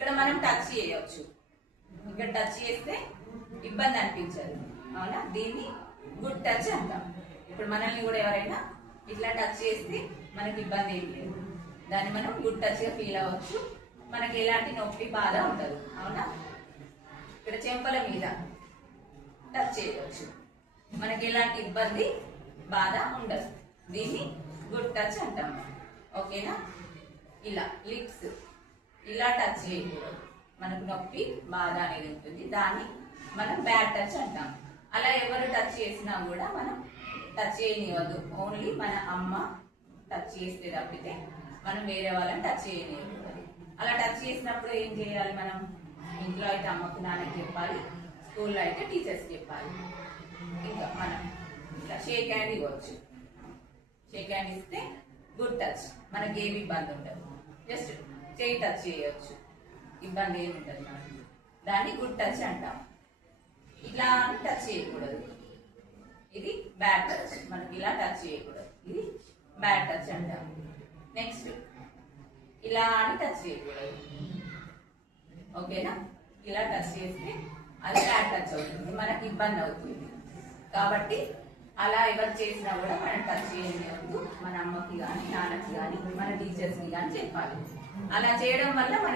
ఇక్కడ మనం టచ్ చేయవచ్చు. ఇక్కడ టచ్ చేస్తే ఇబ్బంది అనిపించదు, అవునా? దీన్ని గుడ్ టచ్ అంటాం. ఇప్పుడు మనల్ని కూడా ఎవరైనా ఇట్లా టచ్ చేస్తే మనకి ఇబ్బంది ఏం లేదు, దాన్ని మనం గుడ్ టచ్ గా ఫీల్ అవ్వచ్చు. మనకి ఎలాంటి నొప్పి బాధ ఉండదు, అవునా? ఇక్కడ చెంపల మీద టచ్ చేయవచ్చు, మనకి ఎలాంటి ఇబ్బంది బాధ ఉండదు. దీన్ని గుడ్ టచ్ అంటాం, ఓకేనా? ఇలా లిప్స్ ఇలా టచ్ చేయకూడదు, మనకు నొప్పి బాధ అనేది ఉంటుంది, దాన్ని మనం బ్యాడ్ టచ్ అంటాం. అలా ఎవరు టచ్ చేసినా కూడా మనం టచ్ చేయనివ్వద్దు. ఓన్లీ మన అమ్మ టచ్ చేస్తే తప్పితే మనం వేరే వాళ్ళని టచ్ చేయనివ్వకూడదు. అలా టచ్ చేసినప్పుడు ఏం చేయాలి? మనం ఇంట్లో అయితే అమ్మకు నాన్నకి చెప్పాలి, స్కూల్లో అయితే టీచర్స్ చెప్పాలి. ఇంకా మనం ఇట్లా షేక్ హ్యాండ్ ఇవ్వచ్చు. షేక్ హ్యాండ్ ఇస్తే గుడ్ టచ్, మనకి ఏమి ఇబ్బంది ఉండదు. జస్ట్ చేయి టచ్ చేయవచ్చు, ఇబ్బంది ఏమి ఉంటుంది మనకి. దాన్ని గుడ్ టచ్ అంటాం. ఇట్లా అని టచ్ చేయకూడదు, ఇది బ్యాడ్ టచ్. మనకి ఇలా టచ్ చేయకూడదు, ఇది బ్యాడ్ టచ్ అంటాం. నెక్స్ట్ ఇలా అని టచ్ చేయకూడదు, ఓకేనా? ఇలా టచ్ చేస్తే అది బ్యాడ్ టచ్ అవుతుంది, మనకి ఇబ్బంది అవుతుంది. కాబట్టి అలా ఎవరు చేసినా కూడా మనం టచ్ చేయనివ్వద్దు. మన అమ్మకి కానీ నాన్నకి కానీ మన టీచర్స్కి కానీ చెప్పాలి. అలా చేయడం వల్ల మన